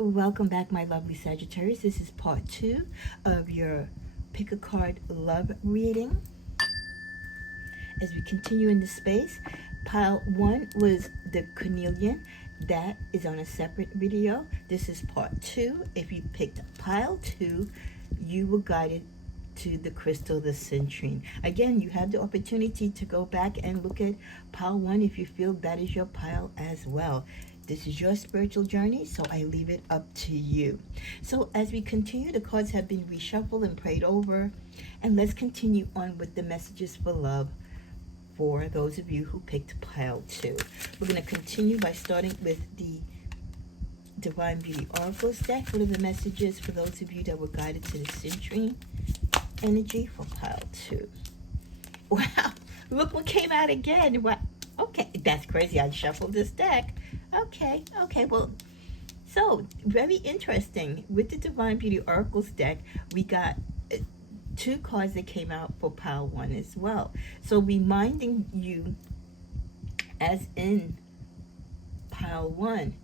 Welcome back, my lovely Sagittarius. This is part 2 of your pick a card love reading. As we continue in the space, pile 1 was the Cornelian. That is on a separate video. This is part 2. If you picked pile 2, you were guided to the crystal, the citrine. Again, you have the opportunity to go back and look at pile 1 if you feel that is your pile as well. This is your spiritual journey, so I leave it up to you. So as we continue, the cards have been reshuffled and prayed over, and let's continue on with the messages for love for those of you who picked pile 2. We're going to continue by starting with the Divine Beauty Oracles deck. What are the messages for those of you that were guided to the citrine energy for pile 2? Wow, look what came out again. Wow. Okay, that's crazy. I shuffled this deck. Okay, well, so very interesting. With the Divine Beauty Oracles deck, we got 2 cards that came out for pile 1 as well. So reminding you, as in pile 1,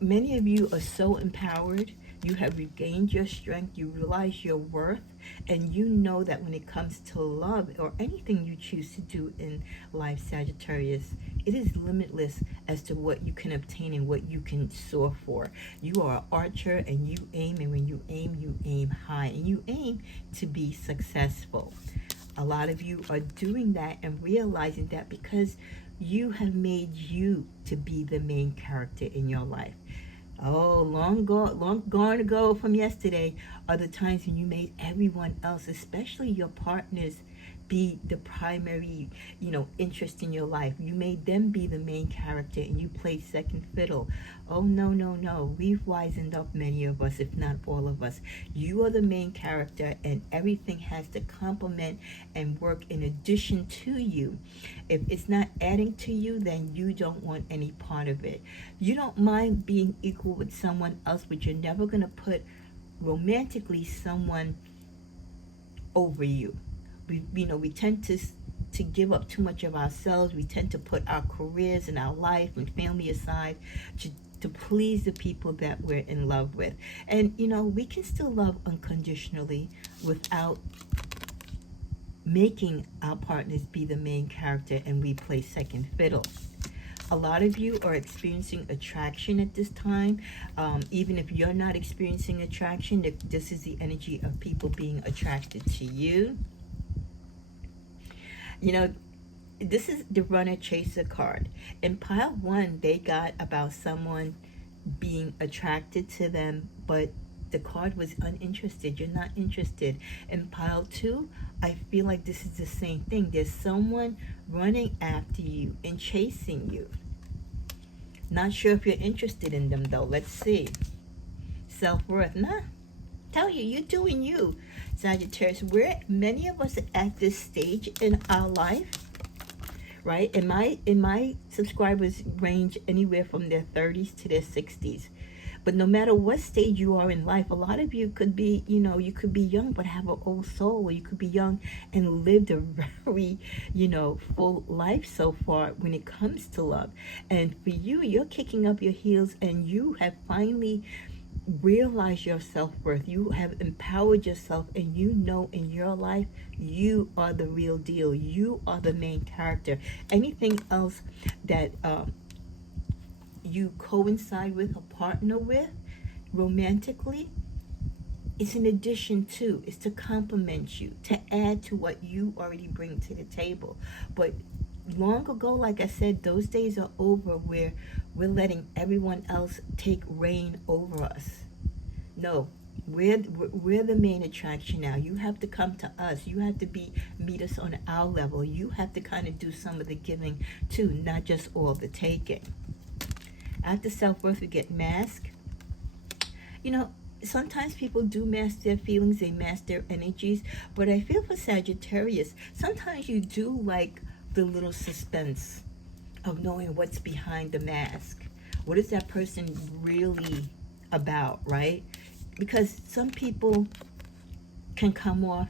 many of you are so empowered. You have regained your strength. You realize your worth. And you know that when it comes to love or anything you choose to do in life, Sagittarius, it is limitless as to what you can obtain and what you can soar for. You are an archer and you aim. And when you aim high. And you aim to be successful. A lot of you are doing that and realizing that because you have made you to be the main character in your life. Oh, long gone ago from yesterday are the times when you made everyone else, especially your partners, be the primary, interest in your life. You made them be the main character and you played second fiddle. Oh, no. We've wisened up, many of us, if not all of us. You are the main character and everything has to complement and work in addition to you. If it's not adding to you, then you don't want any part of it. You don't mind being equal with someone else, but you're never going to put romantically someone over you. We tend to give up too much of ourselves. We tend to put our careers and our life and family aside to please the people that we're in love with. And, we can still love unconditionally without making our partners be the main character and we play second fiddle. A lot of you are experiencing attraction at this time. Even if you're not experiencing attraction, this is the energy of people being attracted to you. This is the runner chaser card. In pile 1, they got about someone being attracted to them, but the card was uninterested. You're not interested. In pile 2, I feel like this is the same thing. There's someone running after you and chasing you. Not sure if you're interested in them, though. Let's see. Self-worth. Nah. Tell you, you're doing you, Sagittarius. Many of us are at this stage in our life, right? In my subscribers range anywhere from their 30s to their 60s. But no matter what stage you are in life, a lot of you could be, you could be young but have an old soul, or you could be young and lived a very, full life so far when it comes to love. And for you, you're kicking up your heels and you have finally realize your self-worth. You have empowered yourself and you know in your life you are the real deal. You are the main character. Anything else that you coincide with or partner with romantically, it's an addition to, it's to complement you, to add to what you already bring to the table. But long ago, like I said, those days are over where we're letting everyone else take reign over us. No, we're the main attraction now. You have to come to us. You have to meet us on our level. You have to kind of do some of the giving too, not just all the taking. After self-worth, we get mask. Sometimes people do mask their feelings, they mask their energies, but I feel for Sagittarius, sometimes you do like the little suspense of knowing what's behind the mask. What is that person really about, right? Because some people can come off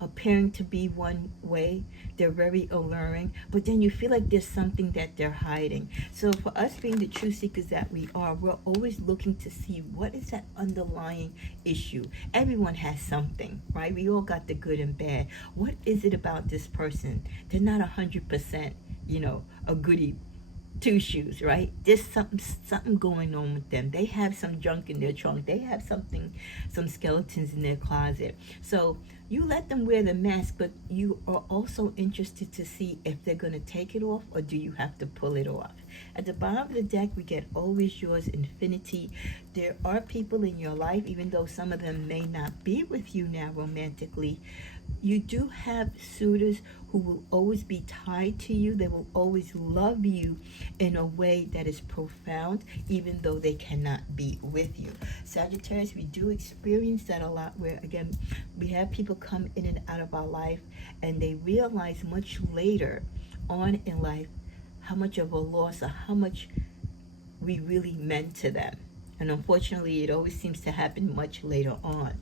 appearing to be one way. They're very alluring, but then you feel like there's something that they're hiding. So for us being the true seekers that we are, we're always looking to see what is that underlying issue. Everyone has something, right? We all got the good and bad. What is it about this person? They're not 100%, a goody two shoes, right? There's something going on with them. They have some junk in their trunk. They have some skeletons in their closet. So you let them wear the mask, but you are also interested to see if they're going to take it off, or do you have to pull it off. At the bottom of the deck, we get always yours, infinity. There are people in your life, even though some of them may not be with you now romantically. You do have suitors who will always be tied to you. They will always love you in a way that is profound, even though they cannot be with you. Sagittarius, we do experience that a lot, where again, we have people come in and out of our life, and they realize much later on in life how much of a loss or how much we really meant to them. And unfortunately, it always seems to happen much later on.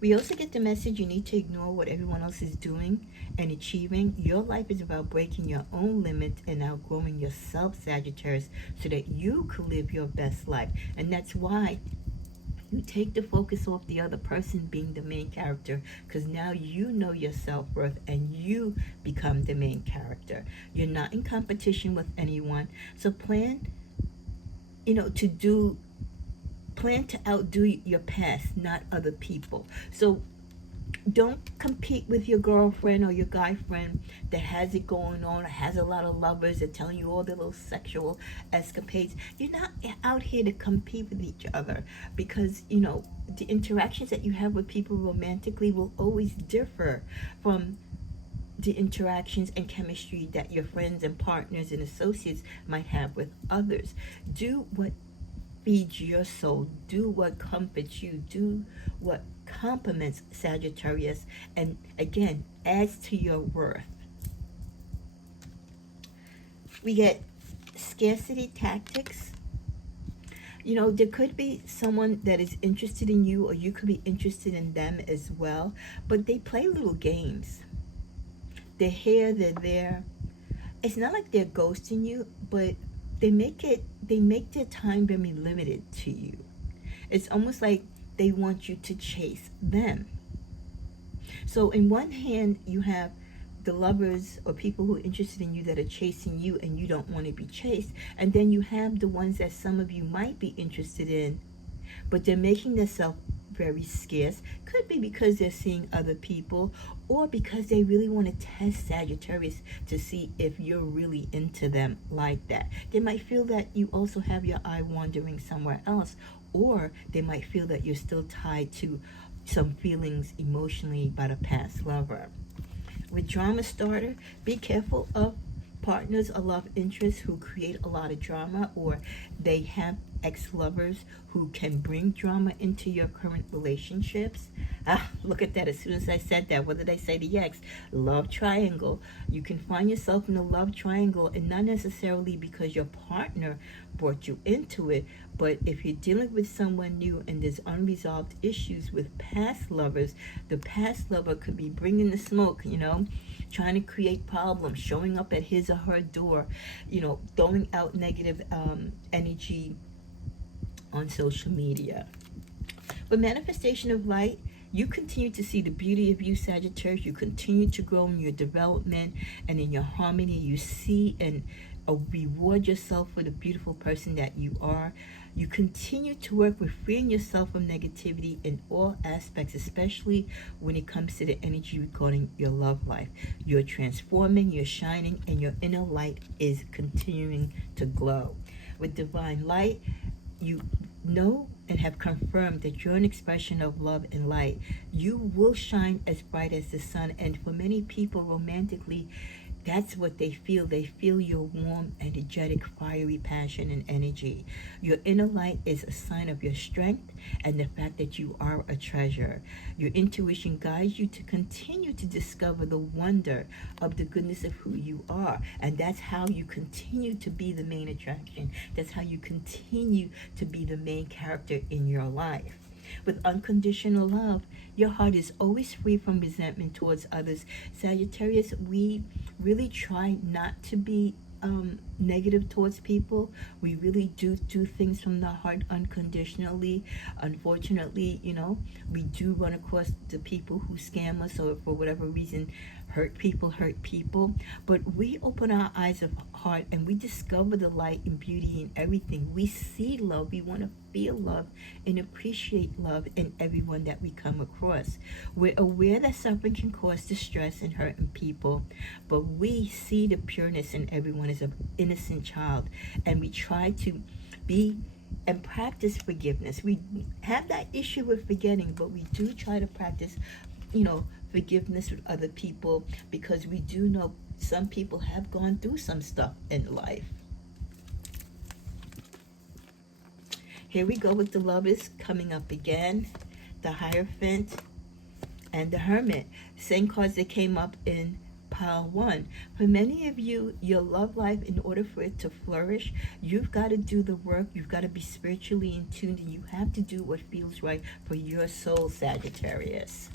We also get the message you need to ignore what everyone else is doing and achieving. Your life is about breaking your own limits and outgrowing yourself, Sagittarius, so that you can live your best life. And that's why you take the focus off the other person being the main character, because now you know your self-worth and you become the main character. You're not in competition with anyone. So plan to outdo your past, not other people. So don't compete with your girlfriend or your guy friend that has it going on, or has a lot of lovers that telling you all their little sexual escapades. You're not out here to compete with each other, because the interactions that you have with people romantically will always differ from the interactions and chemistry that your friends and partners and associates might have with others. Do what feeds your soul. Do what comforts you. Do what compliments, Sagittarius, and again adds to your worth. We get scarcity tactics. There could be someone that is interested in you, or you could be interested in them as well, but they play little games. They're here, they're there. It's not like they're ghosting you, but they make their time very limited to you. It's almost like they want you to chase them. So in one hand, you have the lovers or people who are interested in you that are chasing you, and you don't want to be chased. And then you have the ones that some of you might be interested in, but they're making themselves very scarce. Could be because they're seeing other people, or because they really want to test Sagittarius to see if you're really into them like that. They might feel that you also have your eye wandering somewhere else, or they might feel that you're still tied to some feelings emotionally by the past lover. With drama starter, be careful of partners or love interests who create a lot of drama, or they have ex-lovers who can bring drama into your current relationships. Look at that. As soon as I said that, what did I say to the ex? Love triangle. You can find yourself in a love triangle, and not necessarily because your partner brought you into it, but if you're dealing with someone new and there's unresolved issues with past lovers, the past lover could be bringing the smoke, trying to create problems, showing up at his or her door, throwing out negative energy on social media. But manifestation of light, you continue to see the beauty of you, Sagittarius. You continue to grow in your development and in your harmony. You see and reward yourself for the beautiful person that you are. You continue to work with freeing yourself from negativity in all aspects, especially when it comes to the energy regarding your love life. You're transforming, you're shining, and your inner light is continuing to glow. With divine light, you know and have confirmed that you're an expression of love and light. You will shine as bright as the sun, and for many people romantically, that's what they feel. They feel your warm, energetic, fiery passion and energy. Your inner light is a sign of your strength and the fact that you are a treasure. Your intuition guides you to continue to discover the wonder of the goodness of who you are. And that's how you continue to be the main attraction. That's how you continue to be the main character in your life. With unconditional love, your heart is always free from resentment towards others. Sagittarius, we really try not to be negative towards people. We really do things from the heart unconditionally. Unfortunately, we do run across the people who scam us or for whatever reason hurt people. But we open our eyes of heart and we discover the light and beauty in everything. We see love. We want to feel love and appreciate love in everyone that we come across. We're aware that suffering can cause distress and hurt in people, but we see the pureness in everyone as an innocent child, and we try to be and practice forgiveness. We have that issue with forgetting, but we do try to practice, forgiveness with other people, because we do know some people have gone through some stuff in life. Here we go with the Lovers coming up again, the Hierophant and the Hermit. Same cards that came up in pile 1. For many of you, your love life, in order for it to flourish, you've got to do the work. You've got to be spiritually in tune, and you have to do what feels right for your soul, Sagittarius.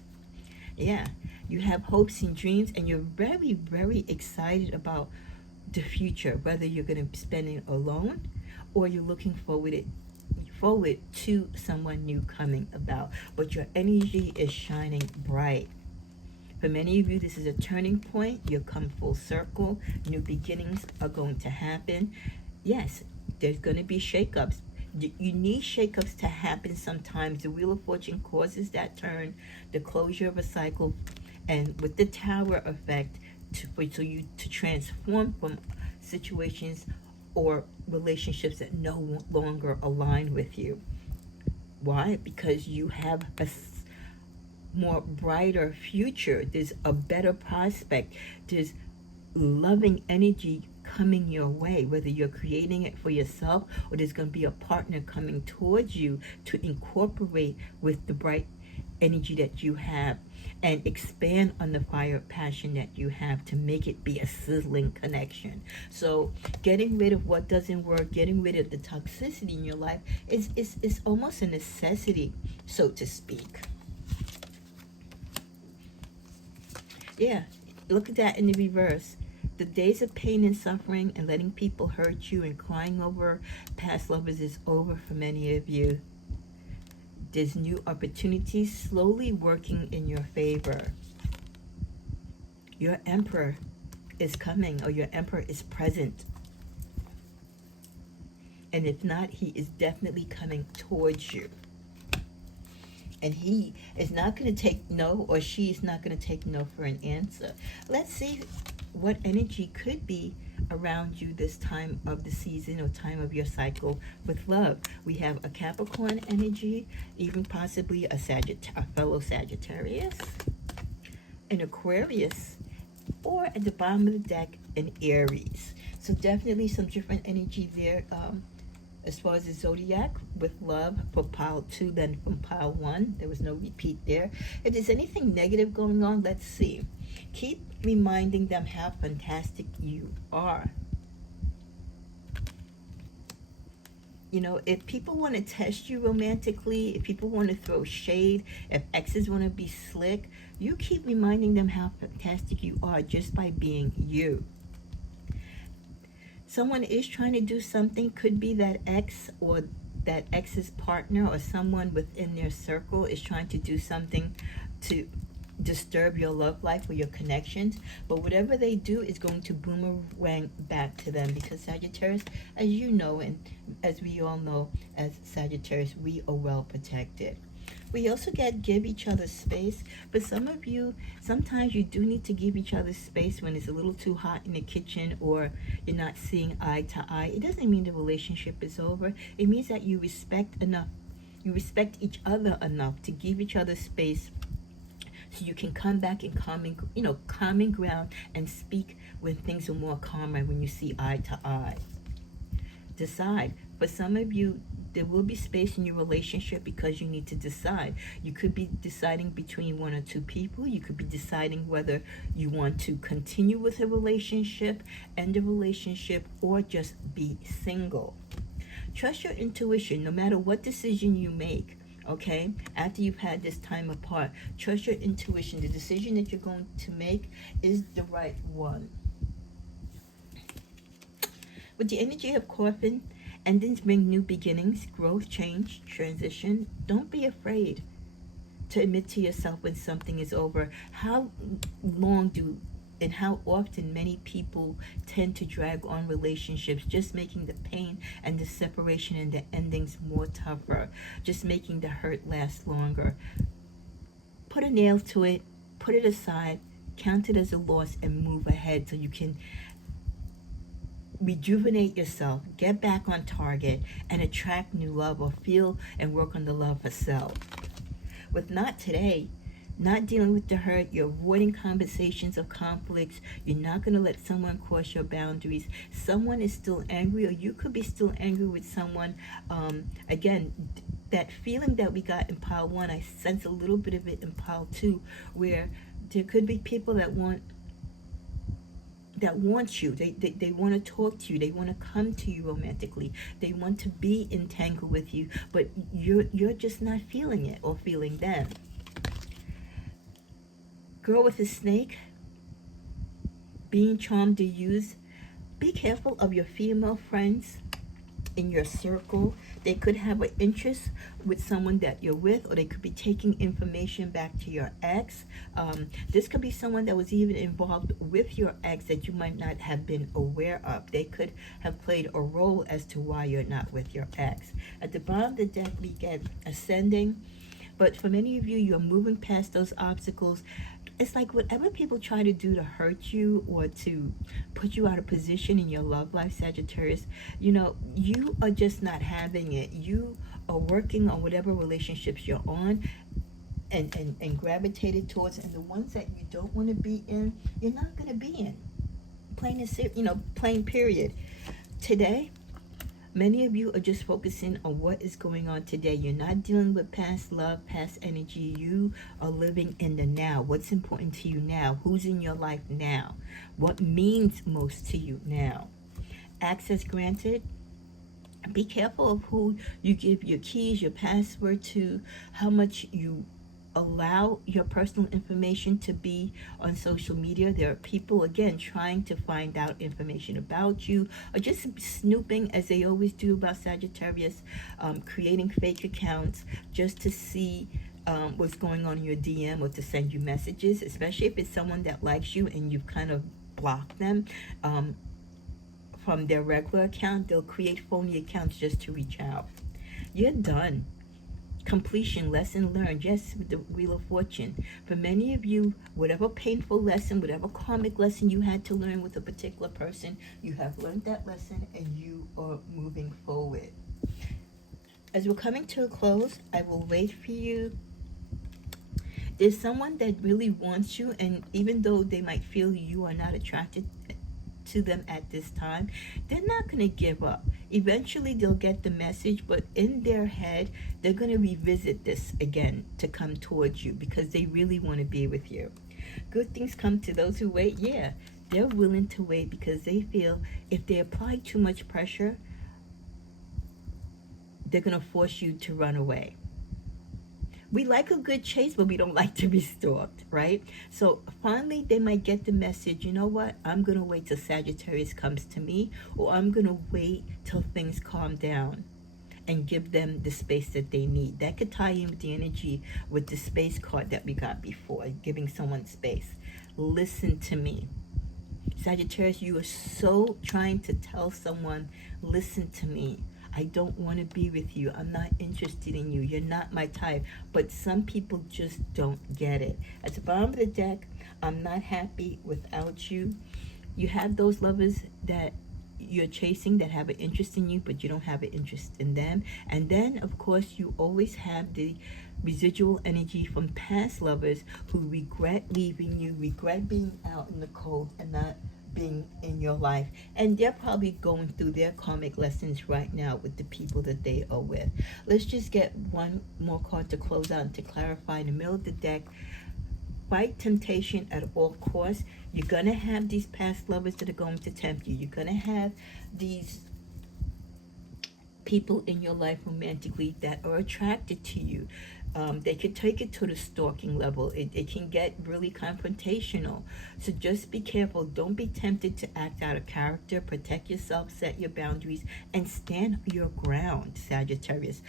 Yeah, you have hopes and dreams, and you're very, very excited about the future, whether you're going to be spending it alone or you're looking forward to someone new coming about. But your energy is shining bright. For many of you, this is a turning point. You'll come full circle. New beginnings are going to happen. Yes, there's going to be shakeups. You need shakeups to happen sometimes. The Wheel of Fortune causes that turn, the closure of a cycle, and with the Tower effect, for you to transform from situations or relationships that no longer align with you. Why? Because you have a more brighter future. There's a better prospect. There's loving energy coming your way, whether you're creating it for yourself or there's going to be a partner coming towards you to incorporate with the bright energy that you have and expand on the fire of passion that you have to make it be a sizzling connection. So getting rid of what doesn't work, getting rid of the toxicity in your life is almost a necessity, so to speak. Yeah, look at that in the reverse. The days of pain and suffering and letting people hurt you and crying over past lovers is over for many of you. There's new opportunities slowly working in your favor. Your Emperor is coming, or your Emperor is present. And if not, he is definitely coming towards you. And he is not going to take no, or she is not going to take no for an answer. Let's see what energy could be around you this time of the season or time of your cycle with love. We have a Capricorn energy, even possibly a fellow Sagittarius, an Aquarius, or at the bottom of the deck, an Aries. So definitely some different energy there as far as the zodiac with love for pile 2 than from pile 1. There was no repeat there. If there's anything negative going on, let's see. Keep reminding them how fantastic you are. If people want to test you romantically, if people want to throw shade, if exes want to be slick, you keep reminding them how fantastic you are just by being you. Someone is trying to do something, could be that ex or that ex's partner or someone within their circle is trying to do something to disturb your love life or your connections, but whatever they do is going to boomerang back to them, because Sagittarius, as you know, and as we all know, as Sagittarius, we are well protected. We also give each other space. For some of you, sometimes you do need to give each other space when it's a little too hot in the kitchen or you're not seeing eye to eye. It doesn't mean the relationship is over. It means that you respect each other enough to give each other space, so you can come back in calming ground and speak when things are more calmer, when you see eye to eye. Decide. For some of you, there will be space in your relationship because you need to decide. You could be deciding between 1 or 2 people. You could be deciding whether you want to continue with a relationship, end a relationship, or just be single. Trust your intuition. No matter what decision you make, Okay, after you've had this time apart, trust your intuition. The decision that you're going to make is the right one. With the energy of coffin, endings bring new beginnings, growth, change, transition. Don't be afraid to admit to yourself when something is over. How long do and how often many people tend to drag on relationships, just making the pain and the separation and the endings more tougher, just making the hurt last longer. Put a nail to it, put it aside, count it as a loss, and move ahead so you can rejuvenate yourself, get back on target, and attract new love, or feel and work on the love for self. With not today, not dealing with the hurt, you're avoiding conversations of conflicts, you're not going to let someone cross your boundaries. Someone is still angry, or you could be still angry with someone. Again, that feeling that we got in pile 1, I sense a little bit of it in pile 2, where there could be people that want you. They want to talk to you. They want to come to you romantically. They want to be entangled with you, but you're just not feeling it or feeling them. Girl with a snake, being charmed or used. Be careful of your female friends in your circle. They could have an interest with someone that you're with, or they could be taking information back to your ex. This could be someone that was even involved with your ex that you might not have been aware of. They could have played a role as to why you're not with your ex. At the bottom of the deck, we get ascending. But for many of you, you're moving past those obstacles. It's like whatever people try to do to hurt you or to put you out of position in your love life, Sagittarius, you are just not having it. You are working on whatever relationships you're on and gravitated towards, and the ones that you don't want to be in, you're not going to be in. Plain period. Today, many of you are just focusing on what is going on today. You're not dealing with past love, past energy. You are living in the now. What's important to you now? Who's in your life now? What means most to you now? Access granted. Be careful of who you give your keys, your password to, how much you allow your personal information to be on social media. There are people, again, trying to find out information about you, or just snooping, as they always do about Sagittarius, creating fake accounts just to see what's going on in your DM, or to send you messages, especially if it's someone that likes you and you've kind of blocked them from their regular account. They'll create phony accounts just to reach out. You're done. Completion, lesson learned. Yes, with the Wheel of Fortune. For many of you, whatever painful lesson, whatever karmic lesson you had to learn with a particular person, you have learned that lesson and you are moving forward. As we're coming to a close, I will wait for you. There's someone that really wants you, and even though they might feel you are not attracted to them at this time, they're not going to give up. Eventually they'll get the message, but in their head they're going to revisit this again to come towards you because they really want to be with you. Good things come to those who wait. Yeah, they're willing to wait because they feel if they apply too much pressure, they're going to force you to run away. We like a good chase, but we don't like to be stalked, right? So finally, they might get the message, you know what? I'm going to wait till Sagittarius comes to me, or I'm going to wait till things calm down and give them the space that they need. That could tie in with the energy with the space card that we got before, giving someone space. Listen to me. Sagittarius, you are so trying to tell someone, listen to me. I don't want to be with you. I'm not interested in you. You're not my type. But some people just don't get it. At the bottom of the deck, I'm not happy without you. You have those lovers that you're chasing that have an interest in you, but you don't have an interest in them. And then, of course, you always have the residual energy from past lovers who regret leaving you, regret being out in the cold and not being in your life, and they're probably going through their karmic lessons right now with the people that they are with. Let's just get one more card to close out and to clarify. In the middle of the deck, fight temptation at all costs. You're gonna have these past lovers that are going to tempt you. You're gonna have these people in your life romantically that are attracted to you. They could take it to the stalking level. It can get really confrontational. So just be careful. Don't be tempted to act out of character. Protect yourself, set your boundaries, and stand your ground, Sagittarius.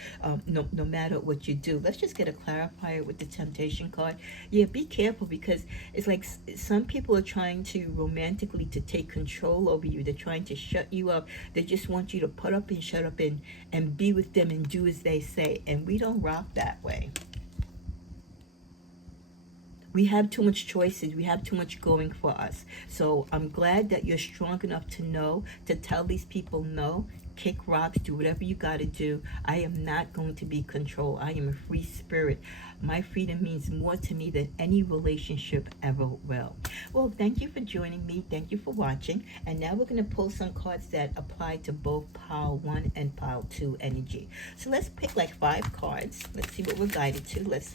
No matter what you do. Let's just get a clarifier with the temptation card. Yeah, be careful, because it's like some people are trying to romantically to take control over you. They're trying to shut you up. They just want you to put up and shut up and be with them and do as they say. And we don't rock that way. We have too much choices. We have too much going for us. So I'm glad that you're strong enough to know, to tell these people no, kick rocks, do whatever you got to do. I am not going to be controlled. I am a free spirit. My freedom means more to me than any relationship ever will. Well, thank you for joining me. Thank you for watching. And now we're going to pull some cards that apply to both pile 1 and pile 2 energy. So let's pick like 5 cards. Let's see what we're guided to. Let's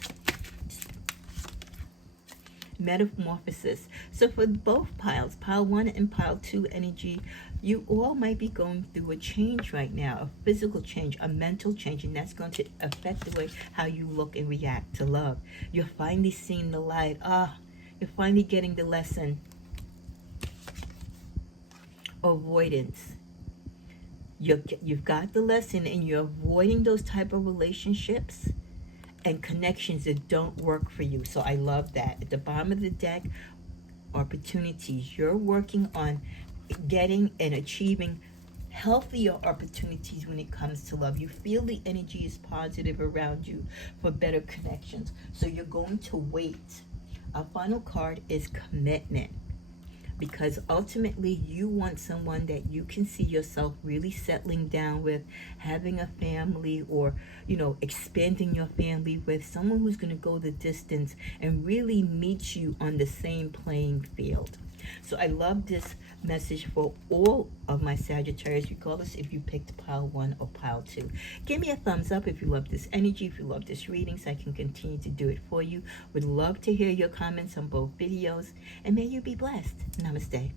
metamorphosis. So for both piles, pile 1 and pile 2 energy, you all might be going through a change right now, a physical change, a mental change, and that's going to affect the way how you look and react to love. You're finally seeing the light. You're finally getting the lesson. Avoidance. You've got the lesson, and you're avoiding those type of relationships and connections that don't work for you. So I love that. At the bottom of the deck, opportunities. You're working on getting and achieving healthier opportunities when it comes to love. You feel the energy is positive around you for better connections. So you're going to wait. Our final card is commitment. Because ultimately you want someone that you can see yourself really settling down with, having a family, or expanding your family with, someone who's going to go the distance and really meet you on the same playing field. So I love this message for all of my Sagittarius, regardless if you picked pile 1 or pile 2. Give me a thumbs up if you love this energy, if you love this reading, so I can continue to do it for you. Would love to hear your comments on both videos, and may you be blessed. Namaste.